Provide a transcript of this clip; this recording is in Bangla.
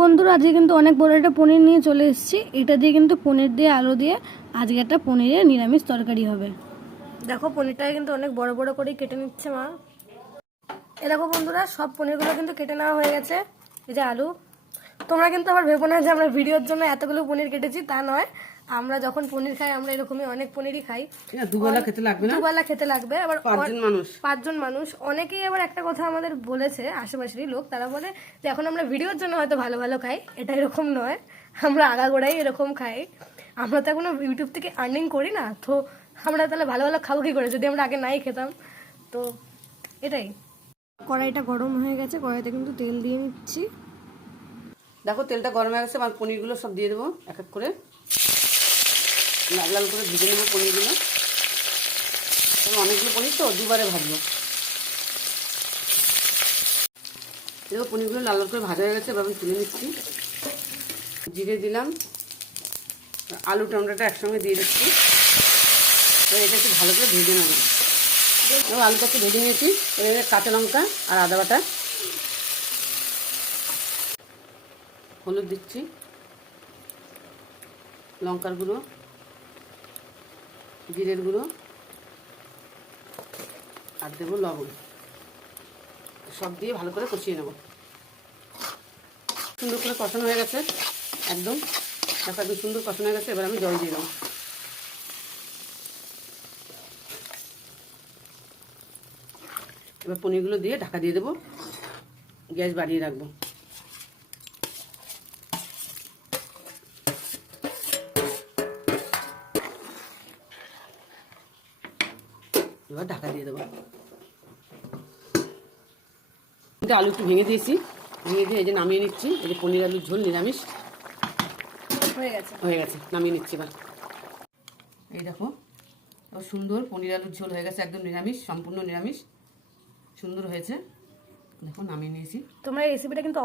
বন্ধুরা আজকে কিন্তু অনেক বড় একটা পনির নিয়ে চলে এসেছি। এটা দিয়ে কিন্তু পনির দিয়ে আলু দিয়ে আজকে একটা পনিরের নিরামিষ তরকারি হবে। দেখো পনিরটাকে কিন্তু অনেক বড় বড় করে কেটে নিচ্ছে মা। এ দেখো বন্ধুরা সব পনিরগুলো কিন্তু কেটে নেওয়া হয়ে গেছে। এই যে আলু, তোমরা কিন্তু আবার ভেবো না যে আমরা ভিডিওর জন্য এতগুলো পনির কেটেছি, তা নয়। আমরা যখন পনির খাই আমরা এরকমই অনেক পনিরই খাই। দুবেলা খেতে লাগবে না, দুবেলা খেতে লাগবে। আবার 5 জন মানুষ অনেকেই আবার একটা কথা আমাদের বলেছে, আশেপাশেরই লোক, তারা বলে যে এখন আমরা ভিডিওর জন্য হয়তো ভালো ভালো খাই। এটা এরকম নয়, আমরা আগাগোড়াই এরকম খাই। আমরা তো এখনো ইউটিউব থেকে আর্নিং করি না, তো আমরা তাহলে ভালো ভালো খাবো কি করে যদি আমরা আগে নাই খেতাম। তো এটাই। কড়াইটা গরম হয়ে গেছে, কড়াইতে কিন্তু তেল দিয়ে নিচ্ছি। দেখো তেলটা গরম হয়ে গেছে, আমার পনিরগুলো সব দিয়ে দেবো এক এক করে, লাল লাল করে ভেজে নেবো পনিরগুলো। অনেকগুলো পনির তো দুবারে ভাজবো। দেখো পনিরগুলো লাল লাল করে ভাজা হয়ে গেছে, এবার আমি তুলে নিচ্ছি। জিরে দিলাম, আলু টমেটোটা একসঙ্গে দিয়ে দিচ্ছি। এবার এটা একটু ভালো করে ভেজে নেবো। এবার আলুটা একটু ভেজে নিয়েছি, এবার কাঁচা লঙ্কা আর আদা বাটা, হলুদ দিচ্ছি, লঙ্কার গুঁড়ো, জিরের গুঁড়ো আর দেবো লবণ। সব দিয়ে ভালো করে কষিয়ে নেব। সুন্দর করে কষানো হয়ে গেছে, একদম সুন্দর কষানো হয়ে গেছে। এবার আমি জল দিয়ে দেবো। এবার পনিরগুলো দিয়ে ঢাকা দিয়ে দেবো, গ্যাস বাড়িয়ে রাখবো। এবার ঢাকা দিয়ে দেবো। আলু একটু ভেঙে দিয়েছি, ভেঙে দিয়ে এই যে নামিয়ে নিচ্ছি। এই যে পনির আলুর ঝোল নিরামিষ হয়ে গেছে, নামিয়ে নিচ্ছি। এবার এই দেখো সুন্দর পনির আলুর ঝোল হয়ে গেছে, একদম নিরামিষ, সম্পূর্ণ নিরামিষ, সুন্দর হয়েছে। দেখো নামিয়ে নিয়েছি। তোমরা এই রেসিপিটা কিন্তু